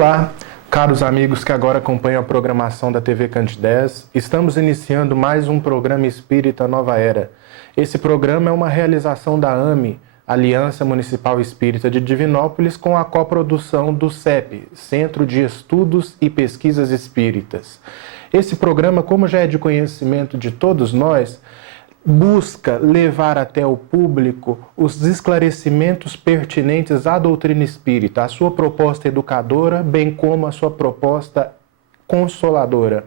Olá, caros amigos que agora acompanham a programação da TV Cantidez. Estamos iniciando mais um programa Espírita Nova Era. Esse programa é uma realização da AME, Aliança Municipal Espírita de Divinópolis, com a coprodução do CEP, Centro de Estudos e Pesquisas Espíritas. Esse programa, como já é de conhecimento de todos nós, busca levar até o público os esclarecimentos pertinentes à doutrina espírita, a sua proposta educadora, bem como a sua proposta consoladora.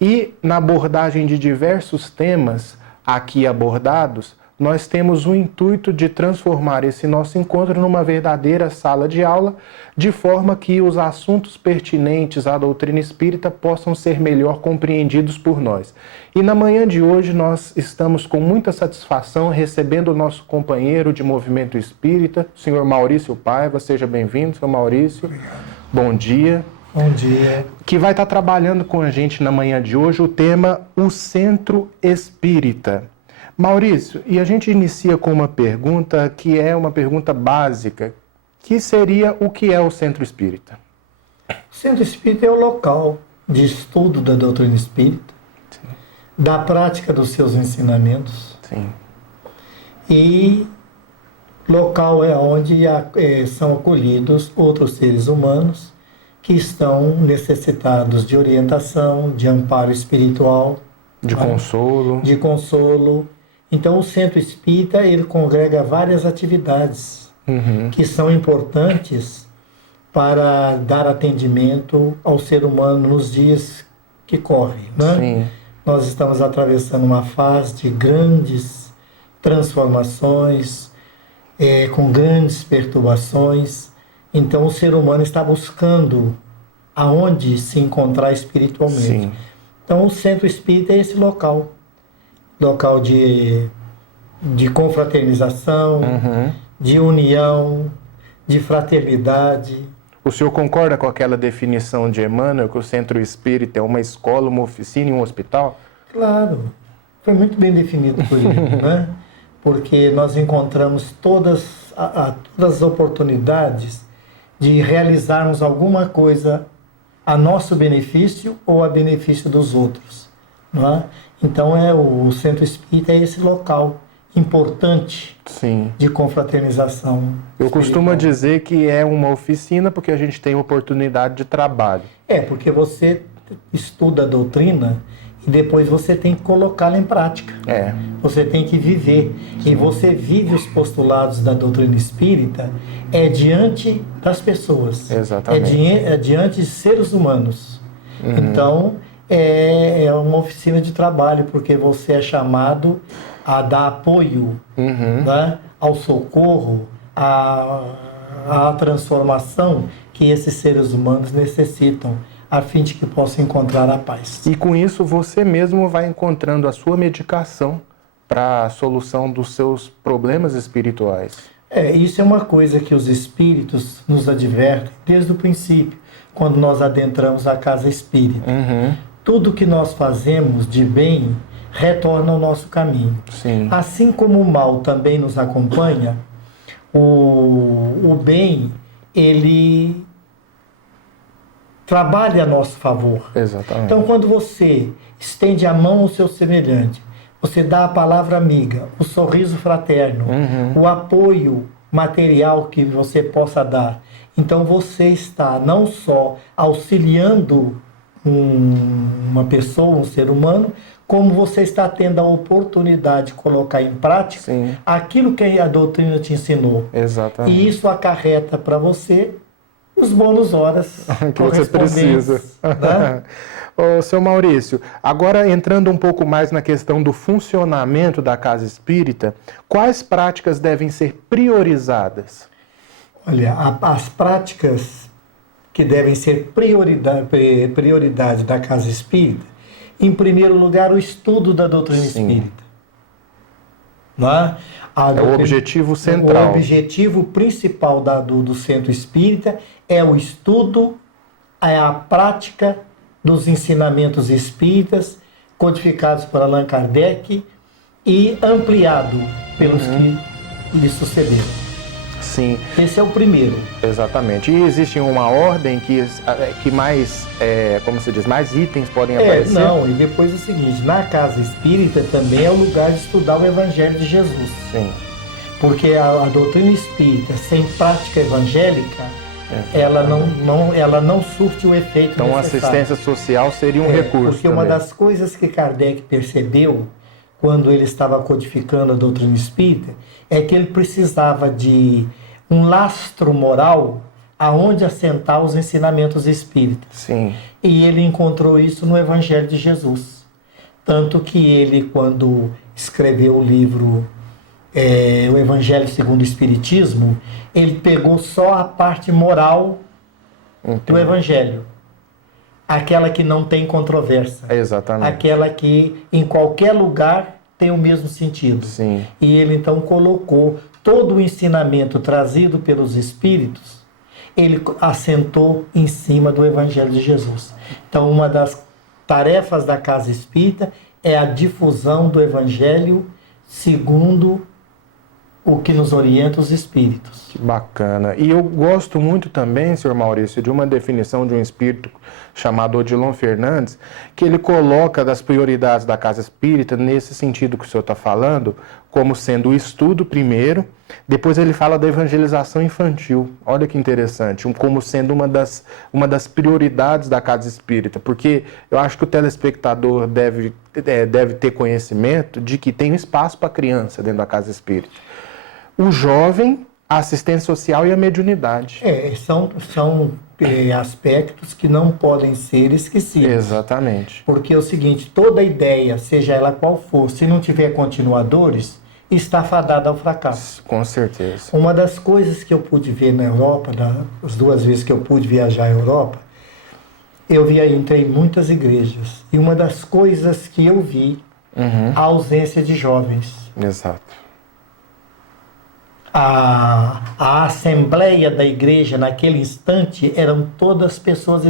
E na abordagem de diversos temas aqui abordados, nós temos o intuito de transformar esse nosso encontro numa verdadeira sala de aula, de forma que os assuntos pertinentes à doutrina espírita possam ser melhor compreendidos por nós. E na manhã de hoje nós estamos com muita satisfação recebendo o nosso companheiro de movimento espírita, o senhor Maurício Paiva. Seja bem-vindo, senhor Maurício. Obrigado. Bom dia. Bom dia. Que vai estar trabalhando com a gente na manhã de hoje o tema O Centro Espírita. Maurício, e a gente inicia com uma pergunta que é uma pergunta básica, que seria: o que é o Centro Espírita? O Centro Espírita é o local de estudo da doutrina espírita, sim, da prática dos seus ensinamentos, sim, e local é onde são acolhidos outros seres humanos que estão necessitados de orientação, de amparo espiritual, de consolo. De consolo. Então, o Centro Espírita, ele congrega várias atividades que são importantes para dar atendimento ao ser humano nos dias que correm, né? Sim. Nós estamos atravessando uma fase de grandes transformações, com grandes perturbações. Então, o ser humano está buscando aonde se encontrar espiritualmente. Sim. Então, o Centro Espírita é esse local de confraternização, de união, de fraternidade. O senhor concorda com aquela definição de Emmanuel, que o Centro Espírita é uma escola, uma oficina e um hospital? Claro, foi muito bem definido por ele, né? Porque nós encontramos todas as oportunidades de realizarmos alguma coisa a nosso benefício ou a benefício dos outros, não é? Então, o Centro Espírita é esse local importante, sim, de confraternização. Eu costumo dizer que é uma oficina porque a gente tem oportunidade de trabalho. Porque você estuda a doutrina e depois você tem que colocá-la em prática. Você tem que viver. Sim. E você vive os postulados da doutrina espírita diante das pessoas. Exatamente. Diante de seres humanos. Então, é uma oficina de trabalho, porque você é chamado a dar apoio, né, ao socorro, à transformação que esses seres humanos necessitam, a fim de que possam encontrar a paz. E com isso você mesmo vai encontrando a sua medicação para a solução dos seus problemas espirituais. Isso é uma coisa que os espíritos nos advertem desde o princípio, quando nós adentramos a casa espírita. Tudo que nós fazemos de bem retorna ao nosso caminho. Sim. Assim como o mal também nos acompanha, o bem, ele trabalha a nosso favor. Exatamente. Então, quando você estende a mão ao seu semelhante, você dá a palavra amiga, o sorriso fraterno, o apoio material que você possa dar, então você está não só auxiliando uma pessoa, um ser humano, como você está tendo a oportunidade de colocar em prática, sim, aquilo que a doutrina te ensinou. Exatamente. E isso acarreta para você os bônus horas que você precisa. Né? Ô, seu Maurício, agora entrando um pouco mais na questão do funcionamento da casa espírita, quais práticas devem ser priorizadas? Olha, as práticas que devem ser prioridade da casa espírita, em primeiro lugar, o estudo da doutrina, sim, espírita. Não é? O objetivo central. O objetivo principal do Centro Espírita é o estudo, a prática dos ensinamentos espíritas, codificados por Allan Kardec e ampliado pelos que lhe sucederam. Sim. Esse é o primeiro. Exatamente. E existe uma ordem que mais, como se diz, mais itens podem aparecer? Não, e depois é o seguinte, na casa espírita também é o lugar de estudar o Evangelho de Jesus. Sim. Porque a doutrina espírita, sem prática evangélica, ela não surte o efeito então, necessário. A assistência social seria um recurso porque também. uma das coisas que Kardec percebeu quando ele estava codificando a doutrina espírita é que ele precisava de um lastro moral aonde assentar os ensinamentos espíritas. Sim. E ele encontrou isso no Evangelho de Jesus. Tanto que ele, quando escreveu o livro o Evangelho segundo o Espiritismo, ele pegou só a parte moral do Evangelho. Aquela que não tem controvérsia. Exatamente. Aquela que em qualquer lugar tem o mesmo sentido. Sim. E ele então colocou todo o ensinamento trazido pelos Espíritos, ele assentou em cima do Evangelho de Jesus. Então, uma das tarefas da Casa Espírita é a difusão do Evangelho segundo o que nos orienta os Espíritos. Que bacana. E eu gosto muito também, senhor Maurício, de uma definição de um espírito chamado Odilon Fernandes, que ele coloca das prioridades da Casa Espírita, nesse sentido que o senhor está falando, como sendo o estudo primeiro, depois ele fala da evangelização infantil. Olha que interessante, como sendo uma das prioridades da Casa Espírita, porque eu acho que o telespectador deve ter conhecimento de que tem espaço para criança dentro da Casa Espírita. O jovem, a assistência social e a mediunidade. São aspectos que não podem ser esquecidos. Exatamente. Porque é o seguinte, toda ideia, seja ela qual for, se não tiver continuadores, está fadada ao fracasso. Com certeza. Uma das coisas que eu pude ver na Europa, as 2 vezes que eu pude viajar à Europa, entrei em muitas igrejas. E uma das coisas que eu vi, a ausência de jovens. Exato. A assembleia da igreja naquele instante eram todas pessoas,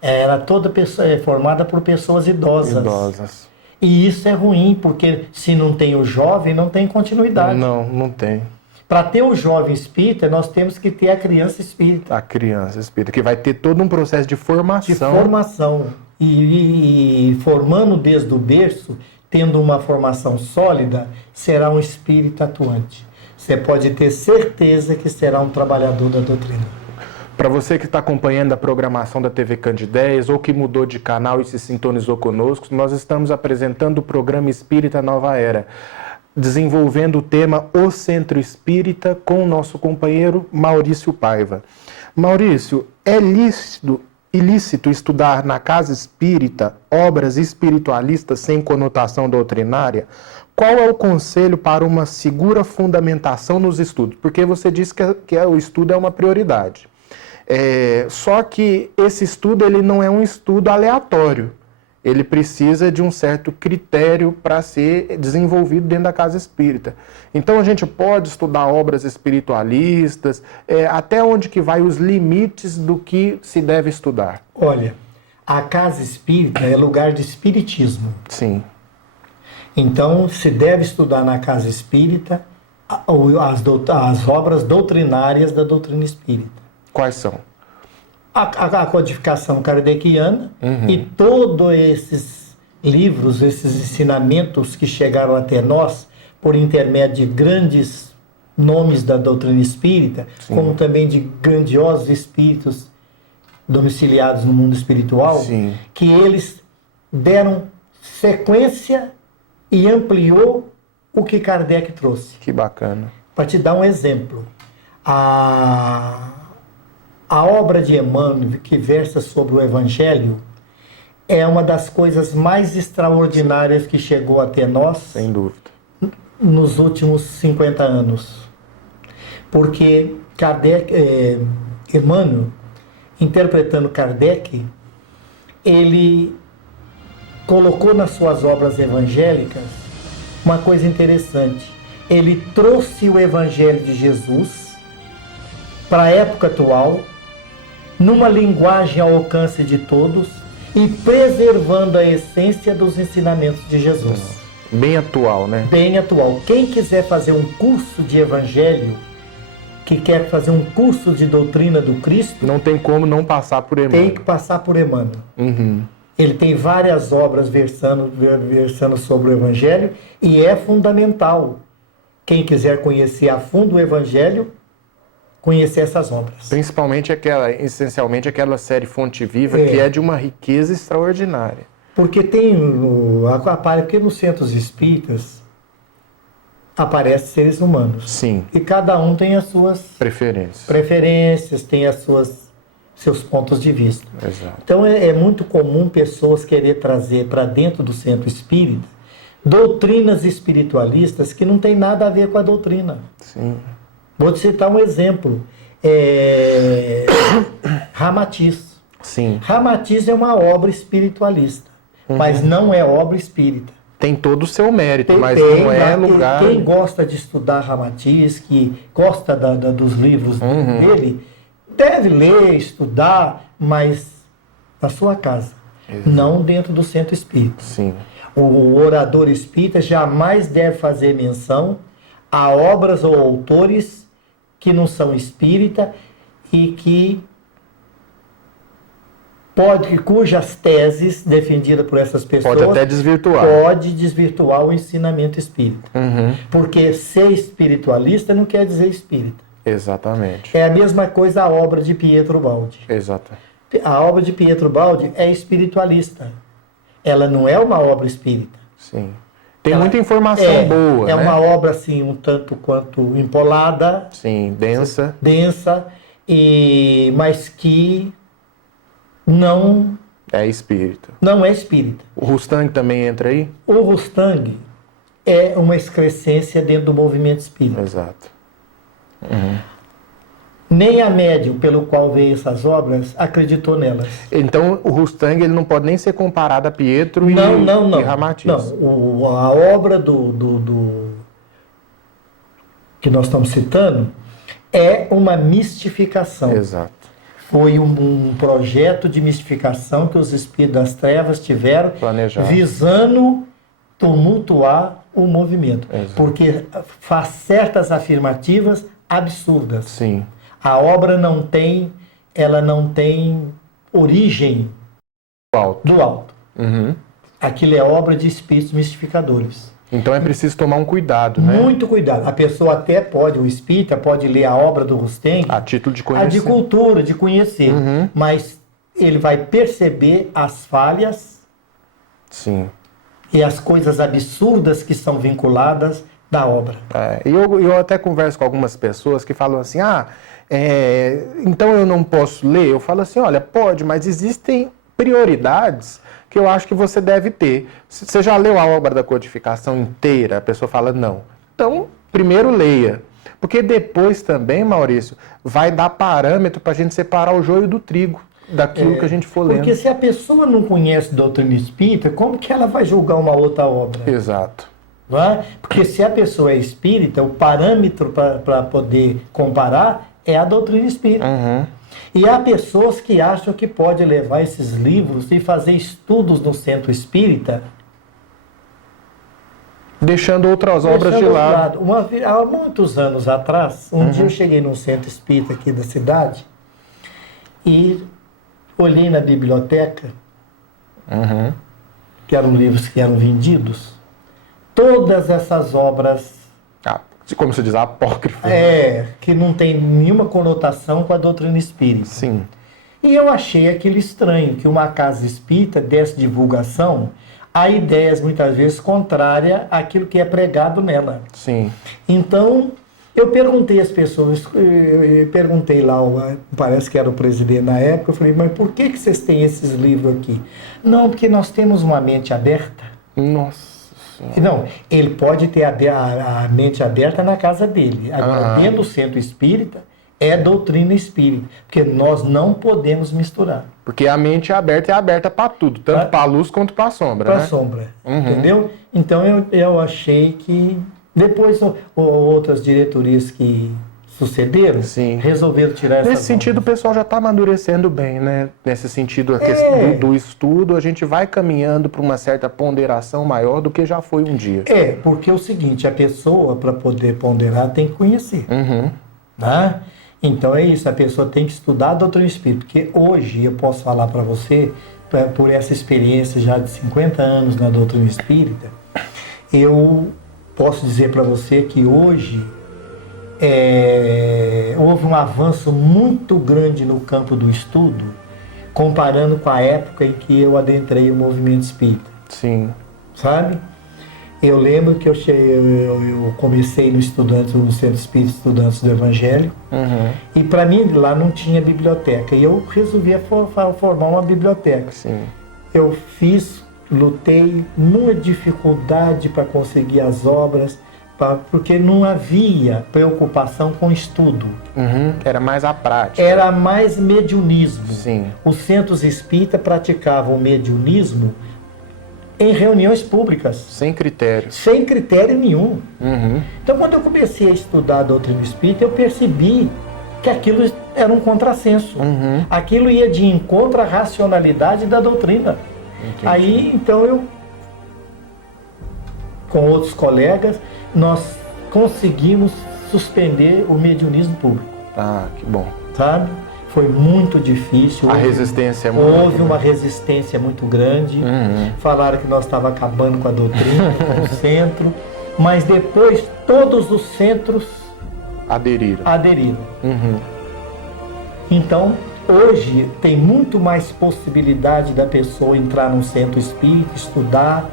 era toda pessoa formada por pessoas idosas. E isso é ruim, porque se não tem o jovem, não tem continuidade. Não tem. Para ter o jovem espírita, nós temos que ter a criança espírita. A criança espírita, que vai ter todo um processo de formação. E formando desde o berço, tendo uma formação sólida, será um espírito atuante. Você pode ter certeza que será um trabalhador da doutrina. Para você que está acompanhando a programação da TV Candidez ou que mudou de canal e se sintonizou conosco, nós estamos apresentando o programa Espírita Nova Era, desenvolvendo o tema O Centro Espírita com o nosso companheiro Maurício Paiva. Maurício, é ilícito estudar na Casa Espírita obras espiritualistas sem conotação doutrinária? Qual é o conselho para uma segura fundamentação nos estudos? Porque você disse que o estudo é uma prioridade. Só que esse estudo ele não é um estudo aleatório. Ele precisa de um certo critério para ser desenvolvido dentro da Casa Espírita. Então a gente pode estudar obras espiritualistas, até onde que vai os limites do que se deve estudar? Olha, a Casa Espírita é lugar de espiritismo. Sim. Então, se deve estudar na Casa Espírita as obras doutrinárias da doutrina espírita. Quais são? A codificação kardeciana e todos esses livros, esses ensinamentos que chegaram até nós por intermédio de grandes nomes da doutrina espírita, Sim. como também de grandiosos espíritos domiciliados no mundo espiritual, Sim. que eles deram sequência e ampliou o que Kardec trouxe. Que bacana. Para te dar um exemplo, a obra de Emmanuel, que versa sobre o Evangelho, é uma das coisas mais extraordinárias que chegou até nós. Sem dúvida. Nos últimos 50 anos. Porque Emmanuel, interpretando Kardec, ele colocou nas suas obras evangélicas uma coisa interessante. Ele trouxe o Evangelho de Jesus para a época atual, numa linguagem ao alcance de todos e preservando a essência dos ensinamentos de Jesus. Bem atual, né? Bem atual. Quem quiser fazer um curso de Evangelho que quer fazer um curso de doutrina do Cristo, não tem como não passar por Emmanuel. tem que passar por Emmanuel. Ele tem várias obras versando sobre o Evangelho e é fundamental. Quem quiser conhecer a fundo o Evangelho, conhecer essas obras. Principalmente essencialmente aquela série Fonte Viva, que é de uma riqueza extraordinária. Porque porque nos centros espíritas aparecem seres humanos. Sim. E cada um tem as suas preferências, tem seus pontos de vista. Exato. Então é muito comum pessoas querer trazer para dentro do centro espírita doutrinas espiritualistas que não tem nada a ver com a doutrina. Sim. Vou te citar um exemplo. Ramatiz. Sim. Ramatiz é uma obra espiritualista, mas não é obra espírita. Tem todo o seu mérito, mas não é lugar... Quem gosta de estudar Ramatiz, que gosta dos livros dele, deve ler, estudar, mas na sua casa, não dentro do centro espírita. Sim. O orador espírita jamais deve fazer menção a obras ou autores que não são espírita e cujas teses defendidas por essas pessoas pode até desvirtuar. Pode desvirtuar o ensinamento espírita. Porque ser espiritualista não quer dizer espírita. Exatamente. É a mesma coisa a obra de Pietro Baldi. Exato. A obra de Pietro Baldi é espiritualista. Ela não é uma obra espírita. Sim. Tem muita informação boa, É né? uma obra, assim, um tanto quanto empolada. Sim, densa. Mas que não é espírita. Não é espírita. O Rustang também entra aí? O Rustang é uma excrescência dentro do movimento espírita. Exato. Nem a médium pelo qual veio essas obras acreditou nelas. Então o Rustang ele não pode nem ser comparado a Pietro e Ramatiz. Não, a obra que nós estamos citando é uma mistificação. Exato. Foi um projeto de mistificação que os espíritos das trevas tiveram, visando tumultuar o movimento. Exato. Porque faz certas afirmativas absurdas. Sim. A obra não tem origem do alto. Aquilo é obra de espíritos mistificadores. Então é preciso tomar um cuidado, né? Muito cuidado. A pessoa até o espírita pode ler a obra do Rustang a título de conhecer. De cultura, de conhecer. Mas ele vai perceber as falhas. Sim. E as coisas absurdas que são vinculadas da obra. Eu até converso com algumas pessoas que falam assim, então eu não posso ler? Eu falo assim, olha, pode, mas existem prioridades que eu acho que você deve ter. Você já leu a obra da codificação inteira? A pessoa fala, não. Então, primeiro leia. Porque depois também, Maurício, vai dar parâmetro para a gente separar o joio do trigo, daquilo que a gente for lendo. Porque se a pessoa não conhece doutrina espírita, como que ela vai julgar uma outra obra? Exato. Não é? Porque se a pessoa é espírita, o parâmetro para poder comparar é a doutrina espírita. E há pessoas que acham que pode levar esses livros e fazer estudos no centro espírita, deixando outras obras de lado. Há muitos anos atrás, dia eu cheguei num centro espírita aqui da cidade e olhei na biblioteca, que eram livros que eram vendidos, todas essas obras, como se diz, apócrifo. Que não tem nenhuma conotação com a doutrina espírita. Sim. E eu achei aquilo estranho, que uma casa espírita desse divulgação a ideias muitas vezes contrárias àquilo que é pregado nela. Sim. Então, eu perguntei às pessoas, perguntei lá, parece que era o presidente na época, eu falei, mas por que vocês têm esses livros aqui? Não, porque nós temos uma mente aberta. Nossa. Não, ele pode ter a mente aberta na casa dele. Agora, dentro do centro espírita, é doutrina espírita. Porque nós não podemos misturar. Porque a mente é aberta para tudo. Tanto para a luz quanto para a sombra. Para a sombra. Entendeu? Então, eu achei que... Depois, outras diretorias que sucederam, resolveram tirar essa... Nesse sentido, o pessoal já está amadurecendo bem, né? Nesse sentido, a questão do estudo, a gente vai caminhando para uma certa ponderação maior do que já foi um dia. Porque é o seguinte, a pessoa, para poder ponderar, tem que conhecer. Né? Então é isso, a pessoa tem que estudar a doutrina espírita, porque hoje eu posso falar para você, por essa experiência já de 50 anos na doutrina espírita, eu posso dizer para você que hoje houve um avanço muito grande no campo do estudo, comparando com a época em que eu adentrei o movimento espírita. Sim. Sabe? Eu lembro que eu comecei no Centro Espírita Estudantes do Evangelho, e para mim lá não tinha biblioteca, e eu resolvi formar uma biblioteca. Sim. Eu lutei numa dificuldade para conseguir as obras, porque não havia preocupação com estudo. Era mais a prática. Era mais mediunismo. Sim. Os centros espíritas praticavam o mediunismo em reuniões públicas. Sem critério. Sem critério nenhum. Então, quando eu comecei a estudar a doutrina espírita, eu percebi que aquilo era um contrassenso. Aquilo ia de encontro à racionalidade da doutrina. Entendi. Aí, então, eu, com outros colegas, nós conseguimos suspender o mediunismo público. Ah, que bom. Sabe? Foi muito difícil. A resistência é muito Houve grande. uma resistência muito grande. Falaram que nós estávamos acabando com a doutrina, com o centro. Mas depois todos os centros aderiram. Então, hoje tem muito mais possibilidade da pessoa entrar num centro espírita, estudar,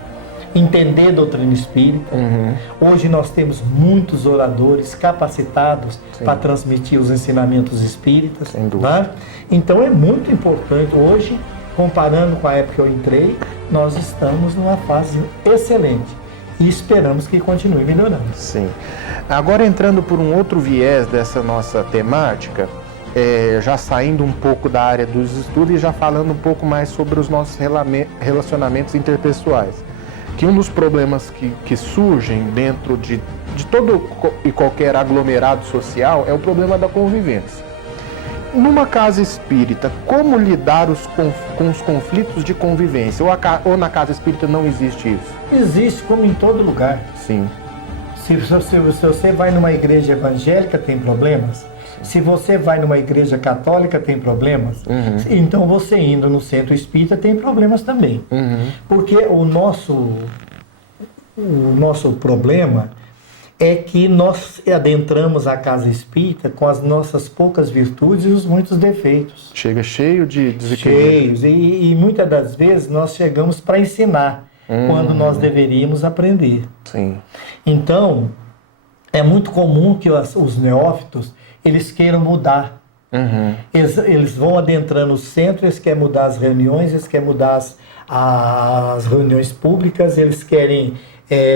entender doutrina espírita. Hoje nós temos muitos oradores capacitados para transmitir os ensinamentos espíritas. Sem dúvida. Né? Então é muito importante. Hoje, comparando com a época que eu entrei, nós estamos numa fase excelente e esperamos que continue melhorando. Sim. Agora entrando por um outro viés dessa nossa temática, já saindo um pouco da área dos estudos e já falando um pouco mais sobre os nossos relacionamentos interpessoais. Que um dos problemas que surgem dentro de todo e qualquer aglomerado social é o problema da convivência. Numa casa espírita, como lidar com os conflitos de convivência? Ou na casa espírita não existe isso? Existe, como em todo lugar. Sim. Se você vai numa igreja evangélica, tem problemas. Se você vai numa igreja católica, tem problemas. Então, você indo no centro espírita, tem problemas também. Porque o nosso problema é que nós adentramos a casa espírita com as nossas poucas virtudes e os muitos defeitos. Chega cheio de desequilíbrio. Cheios. E muitas das vezes nós chegamos para ensinar, quando nós deveríamos aprender. Sim. Então, é muito comum que os neófitos eles queiram mudar. Eles vão adentrando o centro, eles querem mudar as reuniões, eles querem mudar as reuniões públicas, eles querem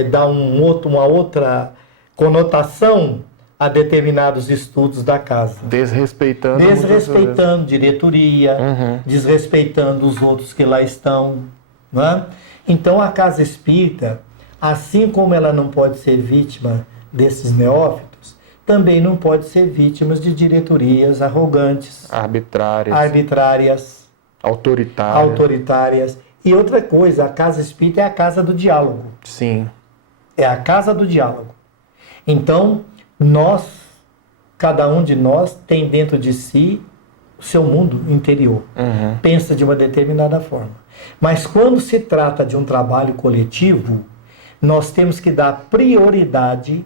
dar uma outra conotação a determinados estudos da casa. Desrespeitando diretoria, desrespeitando os outros que lá estão. Né? Então a casa espírita, assim como ela não pode ser vítima desses neófitos, também não pode ser vítima de diretorias arrogantes, arbitrárias, autoritárias. E outra coisa, a casa espírita é a casa do diálogo. Sim. É a casa do diálogo. Então, cada um de nós tem dentro de si o seu mundo interior. Pensa de uma determinada forma. Mas quando se trata de um trabalho coletivo, nós temos que dar prioridade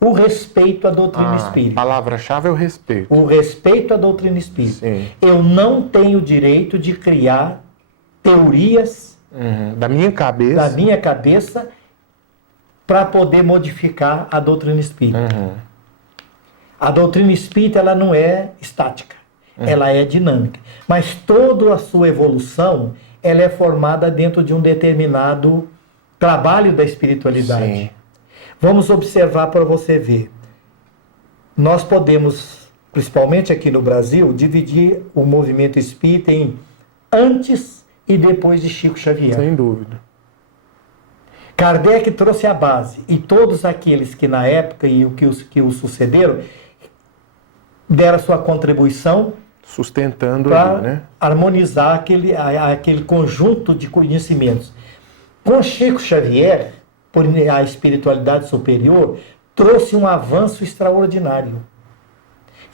o respeito à doutrina espírita. A palavra-chave é o respeito. O respeito à doutrina espírita. Sim. Eu não tenho direito de criar teorias da minha cabeça para poder modificar a doutrina espírita. A doutrina espírita ela não é estática, ela é dinâmica. Mas toda a sua evolução ela é formada dentro de um determinado trabalho da espiritualidade. Sim. Vamos observar para você ver. Nós podemos, principalmente aqui no Brasil, dividir o movimento espírita em antes e depois de Chico Xavier. Sem dúvida. Kardec trouxe a base, e todos aqueles que na época e que o sucederam deram a sua contribuição sustentando para né? harmonizar aquele conjunto de conhecimentos. Com Chico Xavier, por a espiritualidade superior, trouxe um avanço extraordinário.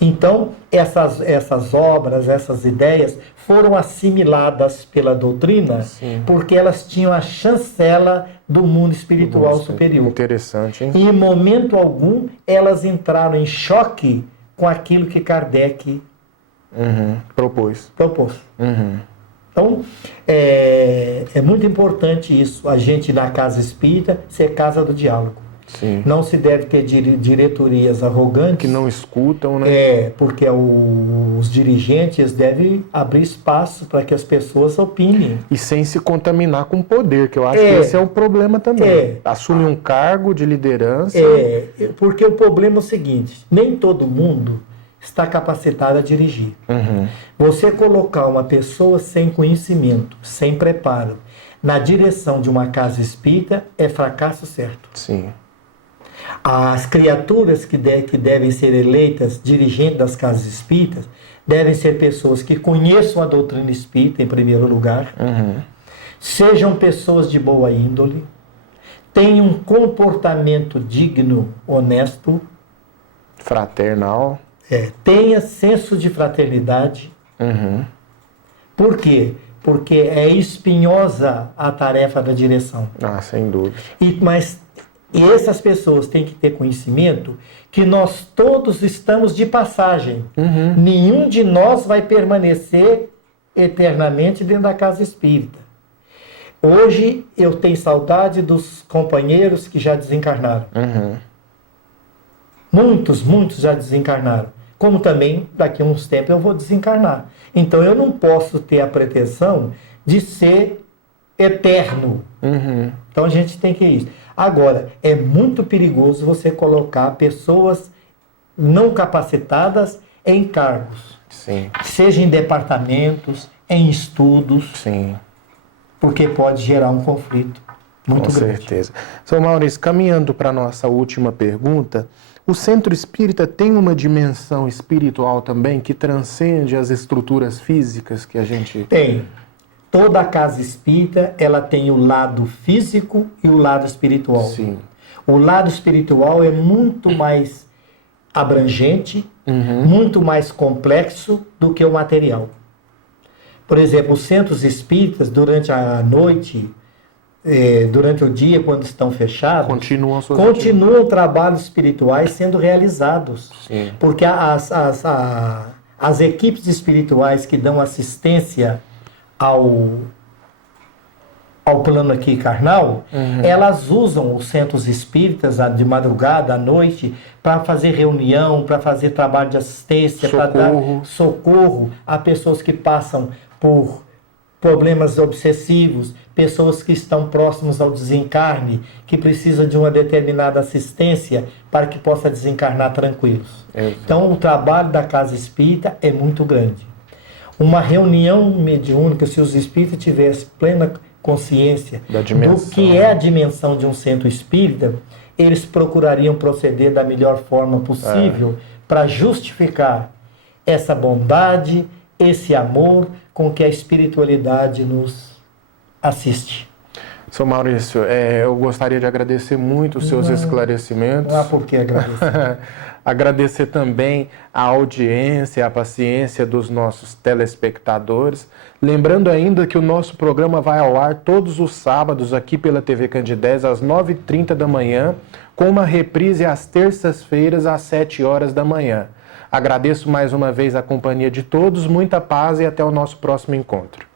Então, essas obras, essas ideias foram assimiladas pela doutrina, Sim. porque elas tinham a chancela do mundo espiritual superior. Interessante, hein? E em momento algum, elas entraram em choque com aquilo que Kardec Propôs. Então, é muito importante isso, a gente na casa espírita ser casa do diálogo. Sim. Não se deve ter diretorias arrogantes. Que não escutam, né? Porque os dirigentes devem abrir espaço para que as pessoas opinem. E sem se contaminar com poder, que eu acho que esse é o problema também. Assume um cargo de liderança. Porque o problema é o seguinte, nem todo mundo está capacitado a dirigir. Você colocar uma pessoa sem conhecimento, sem preparo, na direção de uma casa espírita é fracasso certo. Sim. As criaturas que devem ser eleitas dirigentes das casas espíritas devem ser pessoas que conheçam a doutrina espírita, em primeiro lugar, sejam pessoas de boa índole, tenham um comportamento digno, honesto, fraternal, tenha senso de fraternidade. Por quê? Porque é espinhosa a tarefa da direção. Sem dúvida. E essas pessoas têm que ter conhecimento que nós todos estamos de passagem. Nenhum de nós vai permanecer eternamente dentro da casa espírita. Hoje eu tenho saudade dos companheiros que já desencarnaram. Muitos já desencarnaram. Como também daqui a uns tempos eu vou desencarnar. Então eu não posso ter a pretensão de ser eterno. Então a gente tem que ir. Agora, é muito perigoso você colocar pessoas não capacitadas em cargos. Sim. Seja em departamentos, em estudos. Sim. Porque pode gerar um conflito muito grande. Com certeza. Sr. Maurício, caminhando para a nossa última pergunta, o centro espírita tem uma dimensão espiritual também que transcende as estruturas físicas que a gente... Tem. Toda a casa espírita, ela tem o lado físico e o lado espiritual. Sim. O lado espiritual é muito mais abrangente, muito mais complexo do que o material. Por exemplo, os centros espíritas, durante a noite, durante o dia, quando estão fechados, continuam trabalhos espirituais sendo realizados. Sim. Porque as equipes espirituais que dão assistência ao plano aqui carnal, elas usam os centros espíritas de madrugada, à noite, para fazer reunião, para fazer trabalho de assistência, para dar socorro a pessoas que passam por problemas obsessivos, pessoas que estão próximos ao desencarne, que precisam de uma determinada assistência para que possa desencarnar tranquilos. Então, o trabalho da casa espírita é muito grande. Uma reunião mediúnica, se os espíritas tivessem plena consciência do que é a dimensão de um centro espírita, eles procurariam proceder da melhor forma possível para justificar essa bondade, esse amor com que a espiritualidade nos assiste. Sr. Maurício, eu gostaria de agradecer muito os seus esclarecimentos. Não há por que agradecer. Agradecer também a audiência, a paciência dos nossos telespectadores. Lembrando ainda que o nosso programa vai ao ar todos os sábados aqui pela TV Candidez às 9h30 da manhã, com uma reprise às terças-feiras às 7 horas da manhã. Agradeço mais uma vez a companhia de todos, muita paz e até o nosso próximo encontro.